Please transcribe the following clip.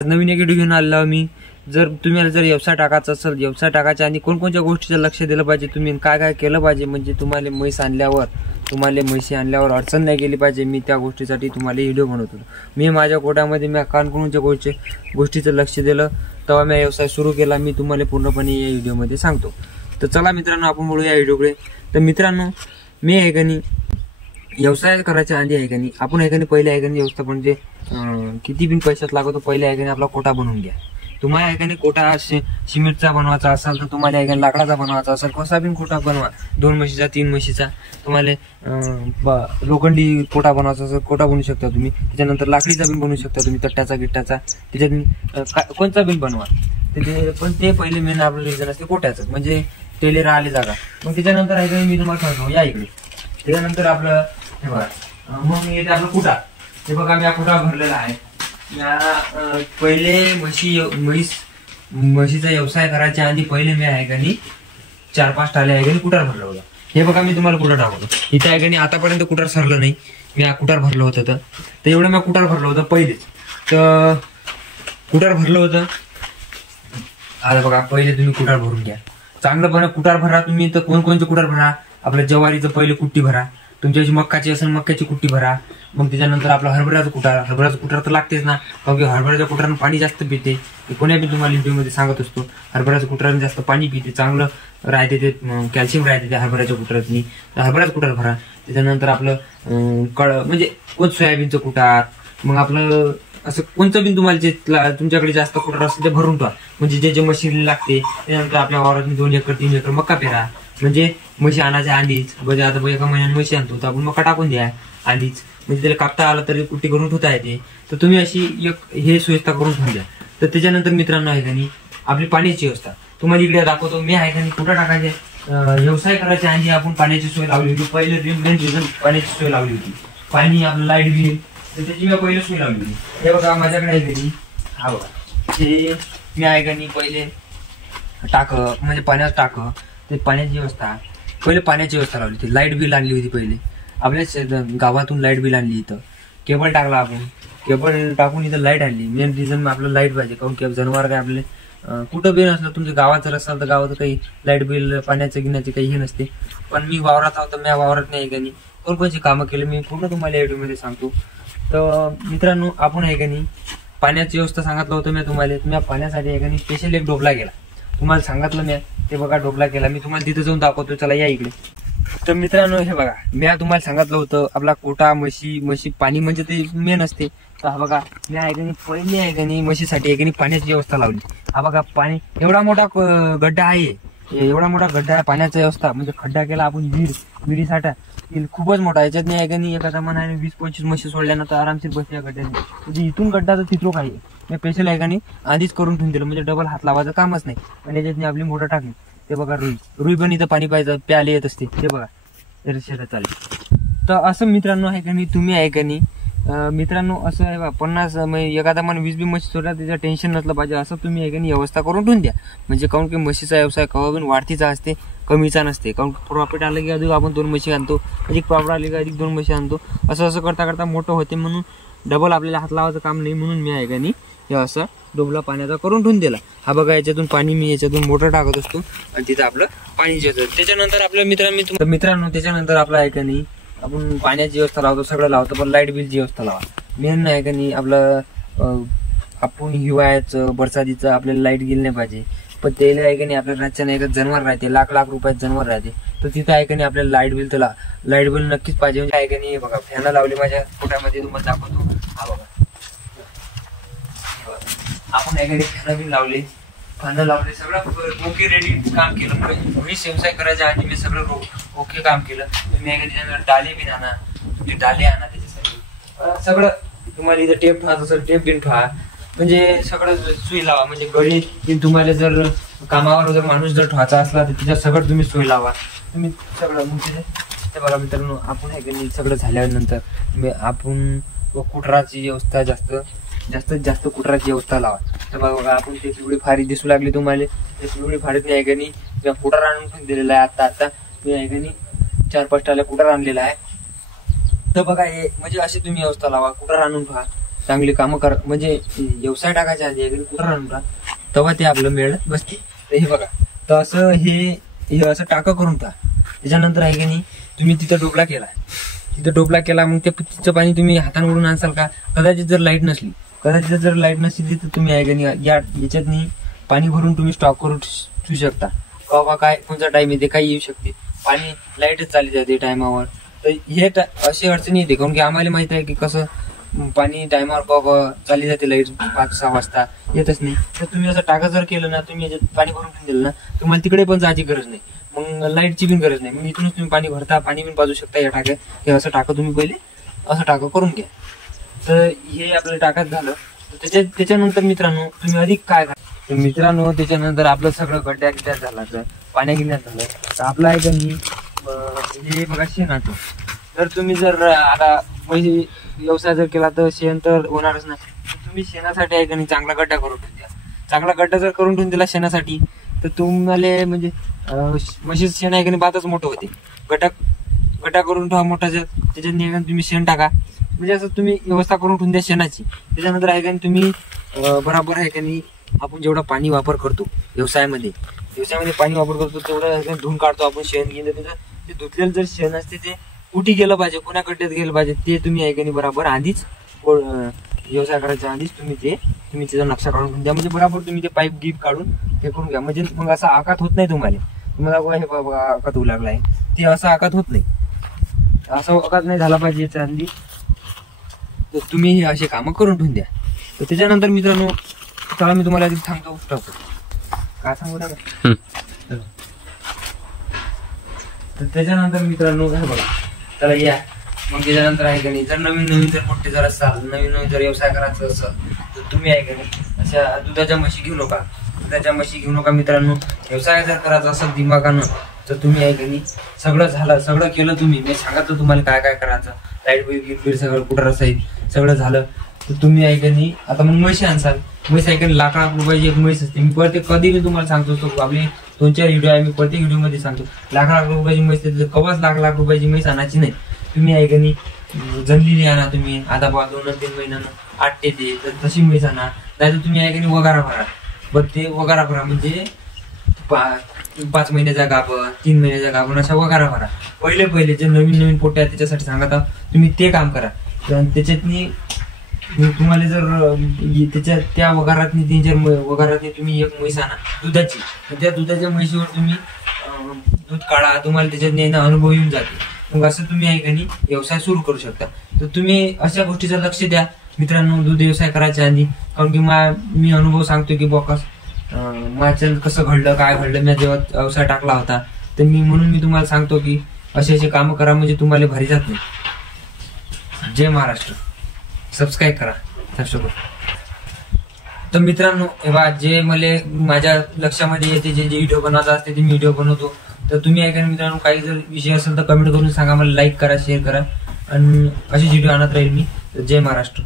नवीन एक व्हिडिओ घेऊन आलेलो मी। जर तुम्हाला व्यवसाय टाकायचा असेल, व्यवसाय टाकायच्या आणि कोणकोणत्या गोष्टीचं लक्ष दिलं पाहिजे, तुम्ही काय काय केलं पाहिजे, म्हणजे तुम्हाला म्हशी आणल्यावर अडचण नाही गेली पाहिजे, मी त्या गोष्टीसाठी तुम्हाला व्हिडिओ बनवतो। मी माझ्या कोटामध्ये मी कोणकोणत्या गोष्टीचं लक्ष दिलं तेव्हा मी व्यवसाय सुरू केला, मी तुम्हाला पूर्णपणे या व्हिडिओमध्ये सांगतो। तर चला मित्रांनो, आपण बोलूया व्हिडिओकडे। तर मित्रांनो, मी आहे का नाही व्यवसाय करायच्या आधी आहे का नाही आपण आहे का नाही पहिले आहे का नाही व्यवस्थापन म्हणजे किती बिन पैशात लागतो, पहिले आहे का नाही आपला कोटा बनवून घ्या। तुम्हाला आहे का नाही कोटा सिमेंटचा बनवायचा असेल तर तुम्हाला आहे का लाकडाचा बनवायचा असेल, कसा बिन कोटा बनवा, 2 म्हशीचा 3 म्हशीचा, तुम्हाला लोखंडी कोटा बनवायचा असेल कोटा बनवू शकता तुम्ही। त्याच्यानंतर लाकडीचा बिन बनवू शकता तुम्ही, तट्ट्याचा गिट्टाचा, त्याच्यात कोणता बिन बनवा। पण ते पहिले मेन आपलं रिझन असते कोट्याचं, म्हणजे तेले राहिले जागा। मग त्याच्यानंतर आहे का मी तुम्हाला सांगतो या इकडे। त्याच्यानंतर आपलं हे बघा, मग येते आपलं कुटा। हे बघा मी कुटा भरलेला आहे। पहिले म्हशीचा व्यवसाय करायच्या आधी पहिले मी आहे का नाही 4-5 टाले आहे का नाही कुटार भरलं होतं। हे बघा मी तुम्हाला कुटार दाखवतो। इथे आहे का नाही आतापर्यंत कुटार सरलं नाही, मी कुटार भरलं होतं। तर एवढं मी कुटार भरलं होतं पहिलेच। तर कुटार भरलं होतं, आता बघा पहिले तुम्ही कुटार भरून घ्या, चांगलं कुटार भरा तुम्ही। तर कोणकोणचे कुटार भरा, आपल्या ज्वारीचं पहिले कुट्टी भरा, तुमच्याशी मक्काची असेल मक्काची कुट्टी भरा। मग त्याच्यानंतर आपला हरभऱ्याचं कुटार तर लागतेच ना, कारण की हरभऱ्याच्या कुटारानं पाणी जास्त पिते। कोण्या बी तुम्हाला व्हिडिओमध्ये सांगत असतो, हरभऱ्याचं कुटारानं जास्त पाणी पिते, चांगलं राहते, ते कॅल्शियम राहते त्या हरभऱ्याच्या कुटारातनी। तर हरभऱ्याचं कुटार भरा। त्याच्यानंतर आपलं म्हणजे कोण सोयाबीनचं कुटार, मग आपलं असं कोणतं बिन तुम्हाला जे तुमच्याकडे जास्त कुटार असेल ते भरून ठेवा, म्हणजे जे मशीन लागते। त्यानंतर आपल्या वावरात 2 एकर 3 एकर मक्का पेरा, म्हणजे म्हशी आणायच्या आधीच, म्हणजे आता एका महिन्यात म्हशी आणतो तर आपण मका टाकून द्या आधीच, म्हणजे त्याला कापता आलं तरी कुट्टी करून ठेवता येते। तर तुम्ही अशी एक हे सुविधा करून ठेवून द्या। तर त्याच्यानंतर मित्रांनो आहे का नाही आपली पाण्याची व्यवस्था तुम्हाला इकडे दाखवतो। मी आहे का नाही कुठं टाकायचे व्यवसाय करायच्या आधी आपण पाण्याची सोय लावली होती। पहिले रिझन पाण्याची सोय लावली होती, पाणी आपलं लाईट बिल, तर त्याची मी पहिले सोय लावली होती। हे बघा माझ्याकडे आहे का नाही, हा बघा हे मी आहे का नाही पहिले म्हणजे पाण्यात ते पाण्याची व्यवस्था, पहिले पाण्याची व्यवस्था लावली होती। लाईट बिल आणली होती पहिले, आपल्या गावातून लाईट बिल आणली, इथं केबल टाकला आपण, केबल टाकून इथं लाईट आणली। मेन रिझन आपलं लाईट पाहिजे, काऊन की जनावर काय आपले कुठं बिल नसलं, तुमच्या गावात जर असाल तर गावात काही लाईट बिल पाण्याचं गिण्याचे काही हे नसते। पण मी वावरात आहोत, मी वावरात नाही का नाही कोणकोणची कामं केली मी पूर्ण तुम्हाला या व्हिडिओमध्ये सांगतो। तर मित्रांनो, आपण आहे का नाही पाण्याची व्यवस्था सांगितलं होतं मी तुम्हाला। मी पाण्यासाठी आहे का नाही स्पेशल एक डोबला गेला, तुम्हाला सांगितलं मी, ते बघा डोबला केला मी, तुम्हाला तिथं जाऊन दाखवतो, चला या इकडे। तर मित्रांनो हे बघा, मी तुम्हाला सांगितलं होतं आपला कोटा म्हशी पाणी म्हणजे ते मेन असते। तर हा बघा मी आहे का नाही पहिले आहे का नाही म्हशीसाठी आहे का नाही पाण्याची व्यवस्था लावली। हा बघा पाणी एवढा मोठा गड्डा आहे, एवढा मोठा गड्डा आहे, पाण्याची व्यवस्था म्हणजे खड्डा केला आपण विहिरीसाठी खूपच मोठा। याच्यात नाही आहे का नाही एका जमान्याने 20-25 म्हशी सोडल्यानंतर आरामशीर बसल्या या गड्ड्याने, म्हणजे इथून गड्डा तर तिथं काही मी स्पेशल आहे का नाही आधीच करून ठेवून दिलं, म्हणजे डबल हात लावायचं कामच नाही। आणि याच्यात आपली मोटर टाकली, ते बघा रुई पण इथं पाणी पाहिजे प्याले येत असते, ते बघा शेतात चालेल। तर असं मित्रांनो आहे का नाही तुम्ही आहे का नाही मित्रांनो असं आहे बा 50 एखादा मन 20 म्हशी सोडला त्याचं टेन्शन नसलं पाहिजे, असं तुम्ही आहे का नाही व्यवस्था करून ठेवून द्या। म्हणजे काऊन की म्हशीचा व्यवसाय कवा पण वाढतीचा असते, कमीचा नसते। काऊन प्रॉफिट आलं की अधिक आपण 2 म्हशी आणतो, अधिक प्रॉफिट आले की अधिक 2 म्हशी आणतो, असं करता करता मोठं होते, म्हणून डबल आपल्याला हात लावायचं काम नाही, म्हणून मी आहे का नाही हे असं डोबला पाण्याचा करून ठेवून दिला। हा बघा याच्यातून पाणी मी याच्यातून मोटर टाकत असतो आणि तिथं आपलं पाणी येतं। त्याच्यानंतर आपल्या मित्रांनो त्याच्यानंतर आपलं आहे का नाही आपण पाण्याची व्यवस्था लावतो, सगळं लावतो, पण लाईट बिलची व्यवस्था लावा। मेन आहे का नाही आपलं आपण हिवाळ्याचं बरसातीचं आपल्याला लाईट गेली नाही पाहिजे, पण त्याला आहे का नाही आपल्या राज्यात नाही का जनावर राहते, लाख रुपयात जनावर राहते, तर तिथं आहे का नाही आपल्याला लाईट बिल तर लाईट बिल नक्कीच पाहिजे। म्हणजे आहे का नाही बघा फॅन लावली माझ्या पोटामध्ये, तुम्हाला दाखवतो, हा बघा आपण आहे का नाही फॅन बिल लावले, सगळं ओके रेडी काम केलं। म्हणजे व्यवसाय करायच्या आधी मी सगळं ओके काम केलं। तुम्ही आहे का त्याच्यानंतर डाले बिन आणा, तुमचे डाले आणा, त्याच्यासाठी सगळं तुम्हाला इथं टेप ठेवायचं असेल टेप बिन ठेवा, म्हणजे सगळं सुई लावा। म्हणजे घरी तुम्हाला जर कामावर जर माणूस जर ठेवायचा असला तर तिच्यात सगळं तुम्ही सोय लावा, तुम्ही सगळं म्हणजे ते बघा मित्रांनो आपण आहे का नाही सगळं झाल्यानंतर आपण कुटराची व्यवस्था जास्तीत जास्त कुटराची व्यवस्था लावा। तर बघा आपण ते पिवळी फारी दिसू लागली तुम्हाला, ते पिवळी फारीत नाही आहे का नाही कुटार आणून दिलेला आहे। आता मी आहे का नाही 4-5 टाल्या कुटार आणलेला आहे। तर बघा हे म्हणजे अशी तुम्ही व्यवस्था लावा, कुटार आणून पहा। चांगली कामं कर म्हणजे व्यवसाय टाकायच्या आधी कुठं आणून तेव्हा ते आपलं मेळ बसते. तर हे बघा, तर असं हे असं टाका करून टाका. त्याच्यानंतर आहे की नाही तुम्ही तिथं डोबला केला, मग ते तिचं पाणी तुम्ही हाताने ओढून आणसाल का? कदाचित जर लाईट नसली तर तुम्ही आहे की नाही याच्यात पाणी भरून तुम्ही स्टॉक करून ठेवू शकता. बाबा काय कोणता टाइम येते काही येऊ शकते, पाणी लाईटच चालली जाते टायमावर. तर हे अशी अडचणी येते, कारण की आम्हाला माहित आहे की कसं पाणी टायमावर कवा चालली जाते, लाईट 5-6 वाजता येतच नाही. तर तुम्ही असं टाका जर केलं ना, तुम्ही याच्यात पाणी भरून ठेवून दिलं ना, तुम्हाला तिकडे पण जायची गरज नाही, मग लाईटची पण गरज नाही. मग इथूनच तुम्ही पाणी भरता, पाणी पण पाजू शकता या टाक्यात. हे असं टाका तुम्ही पहिले असं टाका करून घ्या. तर हे आपल्या टाकात झालं. तर त्याच्यानंतर मित्रांनो तुम्ही अधिक काय करा मित्रांनो, त्याच्यानंतर आपलं सगळं गड्ड्यात झाला, तर पाण्या गिन्यात झालं, तर आपलं आहे का नाही हे बघा शेणाचं. तर तुम्ही जर आता व्यवसाय जर केला तर शेण तर होणारच नाही. तुम्ही शेणासाठी आहे का नाही चांगला गड्डा करून ठेवून द्या. चांगला गड्डा जर करून ठेवून दिला शेणासाठी, तर तुम्हाला म्हणजे म्हशीचं शेण आहे का नाही बातच मोठं होते. गड्डा करून ठेवा मोठा, त्याच्यात निघून तुम्ही शेण टाका. म्हणजे असं तुम्ही व्यवस्था करून ठेवून द्या शेणाची. त्याच्यानंतर आहे का नाही तुम्ही बराबर आहे का नाही आपण जेवढा पाणी वापर करतो व्यवसायामध्ये पाणी वापर करतो तेवढं धुवून काढतो आपण शेण घेऊन. ते धुतलेलं जर शेण असते ते कुठे गेलं पाहिजे, कोणा गड्ड्यात गेलं पाहिजे, ते तुम्ही आहे का नाही बराबर आधीच व्यवसाय करायच्या आधीच तुम्ही त्याचा नक्षा काढून द्या. म्हणजे बरोबर तुम्ही ते पाईप गिप काढून ते करून घ्या. म्हणजे मग असा आकात होत नाही तुम्हाला हे बाबा आकात होऊ लागला आहे, ते असा आकात होत नाही. असं आकात नाही झाला पाहिजे याच्या आधी. तर तुम्ही हे असे कामं करून ठेवून द्या. तर त्याच्यानंतर मित्रांनो चला मी तुम्हाला सांगतो काय सांगू नका. तर त्याच्यानंतर मित्रांनो हे बघा, चला या मग त्याच्यानंतर आहे का नाही जर नवीन जर मोठे जर असाल, नवीन जर व्यवसाय करायचा असेल तर तुम्ही आहे का नाही अशा दुधाच्या म्हशी घेऊ नका मित्रांनो. व्यवसाय जर करायचा असेल दिमागानं तर तुम्ही आहे का नाही सगळं केलं तुम्ही, मी सांगितलं तुम्हाला काय काय करायचं, लाईट बिल सगळं कुठं सहित सगळं झालं, तर तुम्ही आहे का नाही आता मग म्हशी आणसाल. म्हैस आहे का लाख रुपयाची एक म्हैस असते. मी प्रत्येक कधी मी तुम्हाला सांगतो, आपले 2-4 व्हिडिओ आहे, मी प्रत्येक व्हिडिओ मध्ये सांगतो लाख रुपयाची म्हैस. कवाच लाख रुपयाची म्हैस आणायची नाही. तुम्ही आहे का नाही जनलेली आणा. तुम्ही आता 2-3 महिन्यानं 8 येते तर तशी म्हैस आणा. नाही तर तुम्ही आहे का नाही वगारा भरा. बरं ते वगारा भरा म्हणजे 5 महिन्याचा गाभण, 3 महिन्याचा गाभण अशा वगारा भरा. पहिले जे नवीन पोट्या त्याच्यासाठी सांगत तुम्ही ते काम करा. त्याच्यातनी तुम्हाला जर त्या वगारातनी 3-4 वगारातनी तुम्ही एक म्हैस आणा दुधाची. त्या दुधाच्या म्हैशीवर तुम्ही दूध काढा, तुम्हाला त्याच्यात अनुभव येऊन जाते. मग असं तुम्ही आहे का नाही व्यवसाय सुरू करू शकता. तर तुम्ही अशा गोष्टीचं लक्ष द्या मित्रांनो दूध व्यवसाय करायच्या आधी. कारण की मी अनुभव सांगतो की बॉकस माझ्या कसं घडलं काय घडलं, मी जेव्हा व्यवसाय टाकला होता तर म्हणून मी तुम्हाला सांगतो की असे कामं करा म्हणजे तुम्हाला भारी जात नाही. जय महाराष्ट्र. सबस्क्राईब करा. तर मित्रांनो एव्हा जे मला माझ्या लक्षामध्ये येते जे व्हिडिओ बनवत असते ते मी व्हिडिओ बनवतो. तर तुम्ही ऐका मित्रांनो काही जर विषय असेल तर कमेंट करून सांगा, मला लाईक करा, शेअर करा आणि असे व्हिडिओ आणत राहील मी. जय महाराष्ट्र.